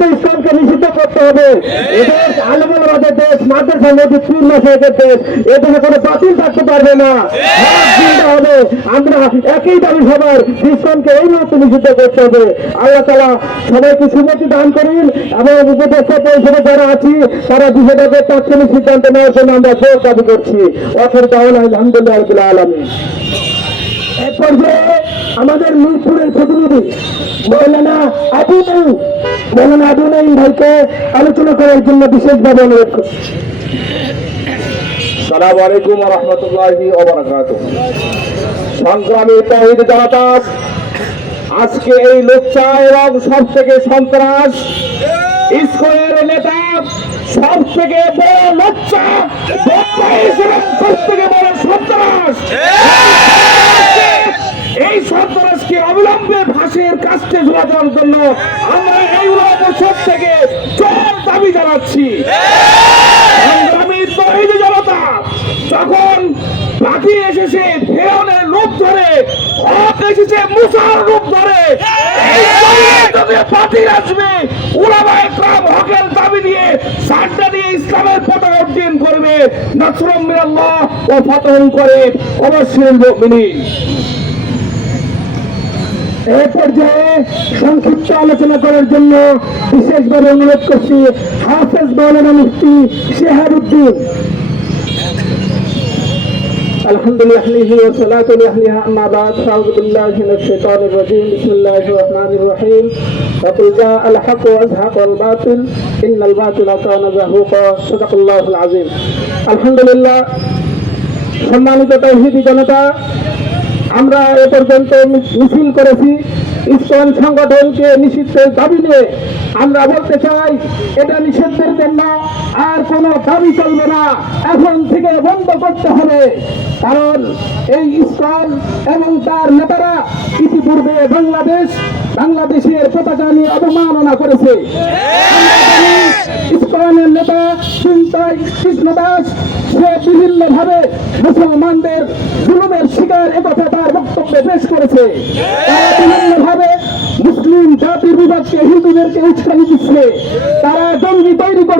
সমস্ত ইসলামকে নিষিদ্ধ করতে হবে। এদেশ দেশ মাদ্রাসা নদী পূর্ণ শেখের দেশ এদেশে কোনো বাতিল থাকতে পারবে না। হবে, আমরা একই দাবি সবার ইসলামকে এই মুহূর্তে নিষিদ্ধ করতে হবে। আল্লাহ তালা সবাইকে সুমতি দান করুন এবং উপদেষ্টা পরিষদে যারা আছি, তারা বিষয়টাকে তাৎক্ষণিক সিদ্ধান্ত নেওয়ার জন্য আমরা জোর দাবি করছি। অথর তাহলে আলহামদুলিল্লাহ আলমী এ পর্যায়ে আমাদের মিরপুরের প্রতিনিধি মৌলানা আবু নাইম মৌলানা আবু নাইম ভাইকে আলোচনা করার জন্য বিশেষভাবে অনুরোধ করছি। সালাম আলাইকুম রহমতুল্লাহি সংগ্রামী তহিদ জনতা আজকে এই লোকচা এবং সব থেকে সন্ত্রাস নেতা সব থেকে বদমাইশ এবং সব থেকে বড় সন্ত্রাস এই সন্ত্রাসকে অবিলম্বে ফাঁসির কাছে ঝুলানোর জন্য আমরা এই পরিষদ থেকে জোর দাবি জানাচ্ছি সংগ্রামী তহিদ জনতা যখন পাখি এসেছে ফেরনের রূপ ধরে হক এসেছে মুসার রূপ ধরে এই জমিনে যদি পাখি আসবে উলামায়ে کرام হকের দাবি নিয়ে সাড্ডা দিয়ে ইসলামের পতাকা উড্ডীন করবে নসরুম মিনাল্লাহ ও ফতহুন করে অবশ্যই মুমিনিন এ পর্যায়ে সংক্ষিপ্ত আলোচনা করার জন্য বিশেষভাবে অনুরোধ করছি হাফেজ মৌলানা মুফতি শেহারুদ্দিন الحمد لله والصلاة لأهلها أما بعد فأعوذ بالله من الشيطان الرجيم بسم الله الرحمن الرحيم وقل جاء الحق وازهق الباطل إن الباطل كان زهوقا صدق الله العظيم الحمد لله সম্মানিত তৌহিদি জনতা আমরা এ পর্যন্ত মিছিল করেছি। ইসকন সংগঠনকে নিষিদ্ধের দাবি নিয়ে আমরা বলতে চাই, এটা নিষিদ্ধের জন্য আর কোনো দাবি চলবে না। এখন থেকে বন্ধ করতে হবে। কারণ এই ইসকন এবং তার নেতারা ইতিপূর্বে বাংলাদেশ, বাংলাদেশের পতাকা নিয়ে অবমাননা করেছে। ইসকনের নেতা চিন্তায় কৃষ্ণ দাস সে বিভিন্ন ভাবে মুসলমানদের জুলুমের শিকার একথা তার বক্তব্যে পেশ করেছে। তারা বিভিন্ন ভাবে মুসলিম জাতির বিভাগকে হিন্দুদেরকে উৎসাহ দিচ্ছে। তারা জঙ্গি তৈরি করছে।